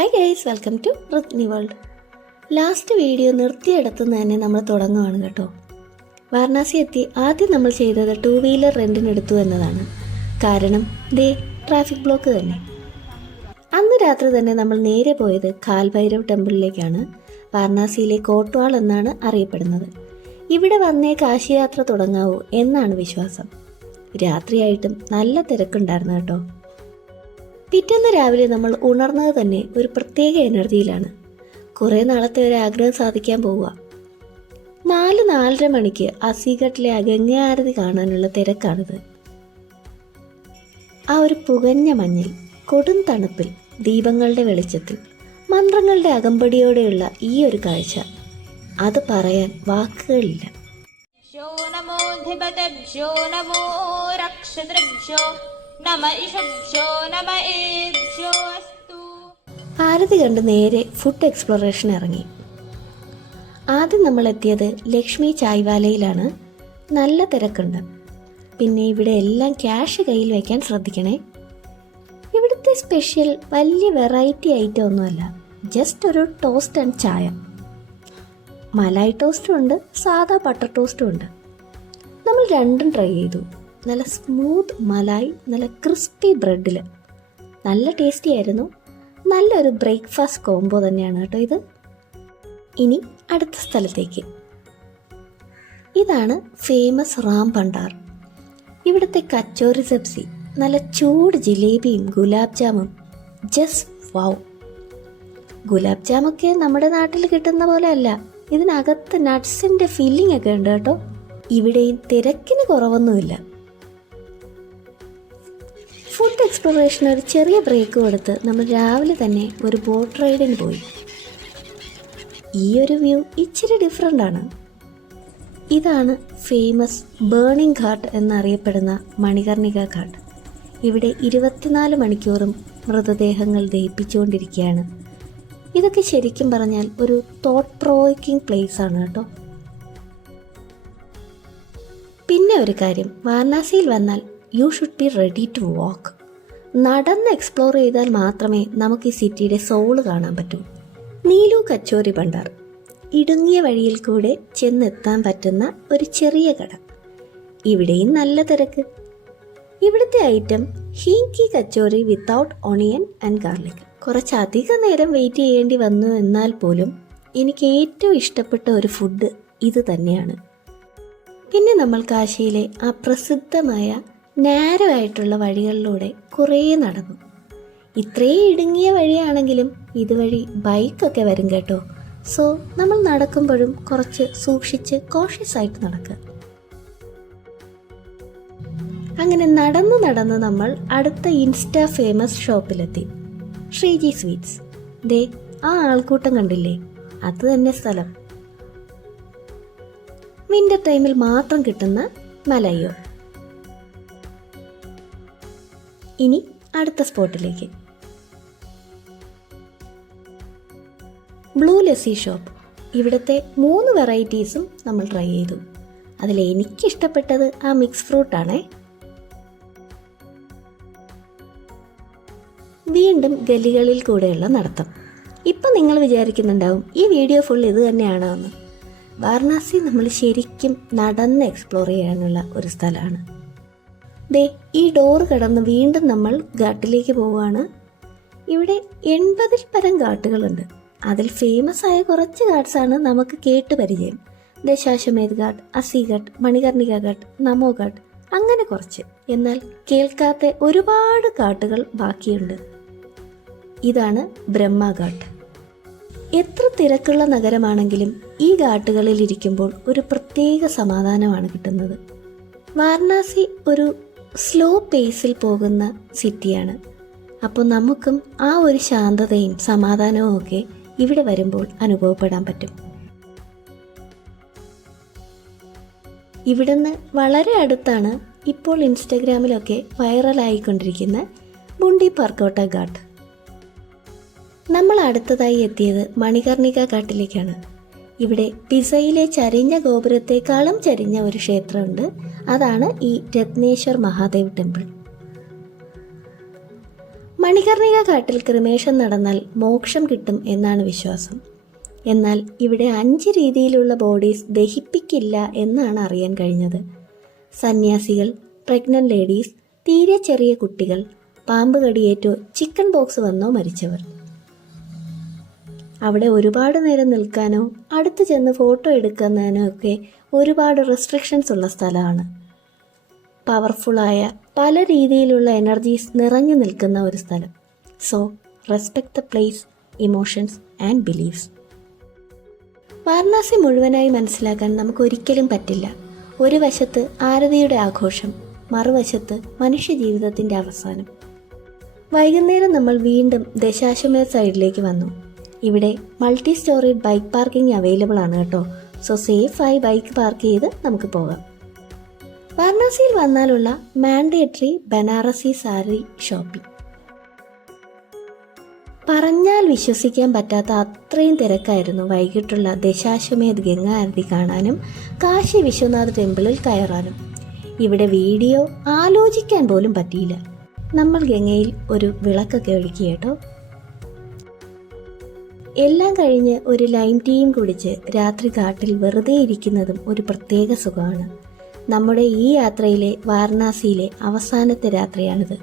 Hi guys, welcome to Rithni world. Last video നിർത്തിയെടുത്തുനിന്ന് തന്നെ നമ്മൾ തുടങ്ങുവാണ് കേട്ടോ. വാരണാസി എത്തി ആദ്യം നമ്മൾ ചെയ്തത് 2 വീലർ റെൻറ്റിനെടുത്തു എന്നതാണ്. കാരണം ട്രാഫിക് ബ്ലോക്ക് തന്നെ. അന്ന് രാത്രി തന്നെ നമ്മൾ നേരെ പോയത് കാൽഭൈരവ് ടെമ്പിളിലേക്കാണ്. വാരണാസിയിലെ കോട്ട്വാൾ എന്നാണ് അറിയപ്പെടുന്നത്. ഇവിടെ വന്നേ കാശിയാത്ര തുടങ്ങാവൂ എന്നാണ് വിശ്വാസം. രാത്രിയായിട്ടും നല്ല തിരക്കുണ്ടായിരുന്നു കേട്ടോ. പിറ്റേന്ന് രാവിലെ നമ്മൾ ഉണർന്നത് തന്നെ ഒരു പ്രത്യേക എനർജിയിലാണ്. കുറേ നാളത്തെ ഒരു ആഗ്രഹം സാധിക്കാൻ പോവുക. 4-4:30 മണിക്ക് അസിഘട്ടിലെ ഗംഗാരതി കാണാനുള്ള തിരക്കാണിത്. ആ ഒരു പുകഞ്ഞ മഞ്ഞിൽ, കൊടും തണുപ്പിൽ, ദീപങ്ങളുടെ വെളിച്ചത്തിൽ, മന്ത്രങ്ങളുടെ അകമ്പടിയോടെയുള്ള ഈ ഒരു കാഴ്ച, അത് പറയാൻ വാക്കുകളില്ല. ആരതി കണ്ട് നേരെ ഫുഡ് എക്സ്പ്ലോറേഷൻ ഇറങ്ങി. ആദ്യം നമ്മൾ എത്തിയത് ലക്ഷ്മി ചായ്വാലയിലാണ്. നല്ല തിരക്കുണ്ട്. പിന്നെ ഇവിടെ എല്ലാം ക്യാഷ് കയ്യിൽ വയ്ക്കാൻ ശ്രദ്ധിക്കണേ. ഇവിടുത്തെ സ്പെഷ്യൽ വലിയ വെറൈറ്റി ഐറ്റം ഒന്നുമല്ല, ജസ്റ്റ് ഒരു ടോസ്റ്റ് ആൻഡ് ചായ. മലായി ടോസ്റ്റും ഉണ്ട്, സാധാ ബട്ടർ ടോസ്റ്റും ഉണ്ട്. നമ്മൾ രണ്ടും ട്രൈ ചെയ്തു. നല്ല സ്മൂത്ത് മലായി, നല്ല ക്രിസ്പി ബ്രെഡിൽ നല്ല ടേസ്റ്റി ആയിരുന്നു. നല്ലൊരു ബ്രേക്ക്ഫാസ്റ്റ് കോംബോ തന്നെയാണ് കേട്ടോ ഇത്. ഇനി അടുത്ത സ്ഥലത്തേക്ക്. ഇതാണ് ഫേമസ് റാം ഭണ്ഡാർ. ഇവിടുത്തെ കച്ചോറി സബ്സി, നല്ല ചൂട് ജിലേബിയും ഗുലാബ് ജാമും, ജസ്റ്റ് വൗ. ഗുലാബ് ജാമൊക്കെ നമ്മുടെ നാട്ടിൽ കിട്ടുന്ന പോലെ അല്ല, ഇതിനകത്ത് നട്ട്സിൻ്റെ ഫില്ലിംഗ് ഒക്കെ ഉണ്ട് കേട്ടോ. ഇവിടെയും തിരക്കിന് കുറവൊന്നുമില്ല. ഫുഡ് എക്സ്പ്ലോറേഷൻ ഒരു ചെറിയ ബ്രേക്ക് കൊടുത്ത് നമ്മൾ രാവിലെ തന്നെ ഒരു ബോട്ട് റൈഡിന് പോയി. ഈ ഒരു വ്യൂ ഇച്ചിരി ഡിഫറെൻ്റ് ആണ്. ഇതാണ് ഫേമസ് ബേണിംഗ് ഘാട്ട് എന്നറിയപ്പെടുന്ന മണികർണിക ഘാട്ട്. ഇവിടെ 24 മണിക്കൂറും മൃതദേഹങ്ങൾ ദഹിപ്പിച്ചുകൊണ്ടിരിക്കുകയാണ്. ഇതൊക്കെ ശരിക്കും പറഞ്ഞാൽ ഒരു തോട്ട് പ്രൊവോക്കിംഗ് പ്ലേസ് ആണ് കേട്ടോ. പിന്നെ ഒരു കാര്യം, വാരണാസിയിൽ വന്നാൽ you should be ready to walk. നടന്ന് എക്സ്പ്ലോർ ചെയ്താൽ മാത്രമേ നമുക്ക് ഈ സിറ്റിയുടെ സോള് കാണാൻ പറ്റൂ. നീലു കച്ചോറി ഭണ്ഡാർ, ഇടുങ്ങിയ വഴിയിൽ കൂടെ ചെന്നെത്താൻ പറ്റുന്ന ഒരു ചെറിയ കട. ഇവിടെയും നല്ല തിരക്ക്. ഇവിടുത്തെ ഐറ്റം ഹീങ്കി kachori without onion and garlic. കുറച്ചധികം നേരം വെയിറ്റ് ചെയ്യേണ്ടി വന്നു എന്നാൽ പോലും എനിക്ക് ഏറ്റവും ഇഷ്ടപ്പെട്ട ഒരു ഫുഡ് ഇത് തന്നെയാണ്. പിന്നെ നമ്മൾ കാശിയിലെ ആ പ്രസിദ്ധമായ നാരോ ആയിട്ടുള്ള വഴികളിലൂടെ കുറേ നടന്നു. ഇത്രയും ഇടുങ്ങിയ വഴിയാണെങ്കിലും ഇതുവഴി ബൈക്കൊക്കെ വരും കേട്ടോ. സോ നമ്മൾ നടക്കുമ്പോഴും കുറച്ച് സൂക്ഷിച്ച് കോഷ്യസ് ആയിട്ട് നടക്കുക. അങ്ങനെ നടന്ന് നമ്മൾ അടുത്ത ഇൻസ്റ്റാ ഫേമസ് ഷോപ്പിലെത്തി, ശ്രീജി സ്വീറ്റ്സ്. ആ ആൾക്കൂട്ടം കണ്ടില്ലേ, അത് തന്നെ സ്ഥലം. വിന്റർ ടൈമിൽ മാത്രം കിട്ടുന്ന മലയോ. ഇനി അടുത്ത സ്പോട്ടിലേക്ക്. Blue lassi shop. ഇവിടുത്തെ 3 വെറൈറ്റീസും നമ്മൾ ട്രൈ ചെയ്തു. അതിൽ എനിക്കിഷ്ടപ്പെട്ടത് ആ മിക്സ് ഫ്രൂട്ടാണേ. വീണ്ടും ഗലികളിൽ കൂടെയുള്ള നടത്തം. ഇപ്പം നിങ്ങൾ വിചാരിക്കുന്നുണ്ടാവും ഈ വീഡിയോ ഫുൾ ഇത് തന്നെയാണോ എന്ന്. വാരണാസി നമ്മൾ ശരിക്കും നടന്ന് എക്സ്പ്ലോർ ചെയ്യാനുള്ള ഒരു സ്ഥലമാണ്. ഈ ഡോർ കടന്ന് വീണ്ടും നമ്മൾ ഘാട്ടിലേക്ക് പോവുകയാണ്. ഇവിടെ 80-ൽ പരം ഘാട്ടുകളുണ്ട്. അതിൽ ഫേമസ് ആയ കുറച്ച് ഘാട്ട്സാണ് നമുക്ക് കേട്ട് പരിചയം. ദശാശ്വമേധ് ഘാട്ട്, അസിഘട്ട്, മണികർണിക ഘാട്ട്, നമോ ഘാട്ട്, അങ്ങനെ കുറച്ച്. എന്നാൽ കേൾക്കാത്ത ഒരുപാട് ഘാട്ടുകൾ ബാക്കിയുണ്ട്. ഇതാണ് ബ്രഹ്മഘാട്ട്. എത്ര തിരക്കുള്ള നഗരമാണെങ്കിലും ഈ ഘാട്ടുകളിൽ ഇരിക്കുമ്പോൾ ഒരു പ്രത്യേക സമാധാനമാണ് കിട്ടുന്നത്. വാരണാസി ഒരു സ്ലോ പേസിൽ പോകുന്ന സിറ്റിയാണ്. അപ്പോൾ നമുക്കും ആ ഒരു ശാന്തതയും സമാധാനവും ഒക്കെ ഇവിടെ വരുമ്പോൾ അനുഭവപ്പെടാൻ പറ്റും. ഇവിടുന്ന് വളരെ അടുത്താണ് ഇപ്പോൾ ഇൻസ്റ്റഗ്രാമിലൊക്കെ വൈറലായിക്കൊണ്ടിരിക്കുന്ന ബുണ്ടി പർക്കോട്ട ഘാട്ട്. നമ്മൾ അടുത്തതായി എത്തിയത് മണികർണിക ഘാട്ടിലേക്കാണ്. ഇവിടെ പിസയിലെ ചരിഞ്ഞ ഗോപുരത്തെക്കാളും ചരിഞ്ഞ ഒരു ക്ഷേത്രമുണ്ട്. അതാണ് ഈ രത്നേശ്വർ മഹാദേവ് ടെമ്പിൾ. മണികർണിക കാട്ടിൽ ക്രിമേഷൻ നടന്നാൽ മോക്ഷം കിട്ടും എന്നാണ് വിശ്വാസം. എന്നാൽ ഇവിടെ 5 രീതിയിലുള്ള ബോഡീസ് ദഹിപ്പിക്കില്ല എന്നാണ് അറിയാൻ കഴിഞ്ഞത്. സന്യാസികൾ, പ്രഗ്നന്റ് ലേഡീസ്, തീരെ ചെറിയ കുട്ടികൾ, പാമ്പ് കടിയേറ്റോ ചിക്കൻ ബോക്സ് വന്നോ മരിച്ചവർ. അവിടെ ഒരുപാട് നേരം നിൽക്കാനോ അടുത്ത് ചെന്ന് ഫോട്ടോ എടുക്കുന്നതിനോ ഒക്കെ ഒരുപാട് റെസ്ട്രിക്ഷൻസ് ഉള്ള സ്ഥലമാണ്. പവർഫുള്ളായ പല രീതിയിലുള്ള എനർജീസ് നിറഞ്ഞു നിൽക്കുന്ന ഒരു സ്ഥലം. So respect the place, emotions and beliefs. Varanasi മുഴുവനായി മനസ്സിലാക്കാൻ നമുക്ക് ഒരിക്കലും പറ്റില്ല. ഒരു വശത്ത് ആരതിയുടെ ആഘോഷം, മറുവശത്ത് മനുഷ്യജീവിതത്തിൻ്റെ അവസാനം. വൈകുന്നേരം നമ്മൾ വീണ്ടും ദശാശ്വമേധ് സൈഡിലേക്ക് വന്നു. ഇവിടെ multi storeyed bike parking available ആണ് കേട്ടോ. സോ സേഫായി ബൈക്ക് പാർക്ക് ചെയ്ത് നമുക്ക് പോകാം. വാരണാസിയിൽ വന്നാലുള്ള മാൻഡേറ്ററി ബനാറസി സാരി ഷോപ്പിംഗ്. പറഞ്ഞാൽ വിശ്വസിക്കാൻ പറ്റാത്ത അത്രയും തിരക്കായിരുന്നു വൈകിട്ടുള്ള ദശാശ്വമേധ് ഗംഗാ ആരതി കാണാനും കാശി വിശ്വനാഥ് ടെമ്പിളിൽ കയറാനും. ഇവിടെ വീഡിയോ ആലോചിക്കാൻ പോലും പറ്റിയില്ല. നമ്മൾ ഗംഗയിൽ ഒരു വിളക്കൊക്കെ ഒഴുക്കി കേട്ടോ. എല്ലാം കഴിഞ്ഞ് ഒരു ലൈം ടീയും കുടിച്ച് രാത്രി കാട്ടിൽ വെറുതെ ഇരിക്കുന്നതും ഒരു പ്രത്യേക സുഖമാണ്. നമ്മുടെ ഈ യാത്രയിലെ വാരണാസിയിലെ അവസാനത്തെ രാത്രിയാണിത്.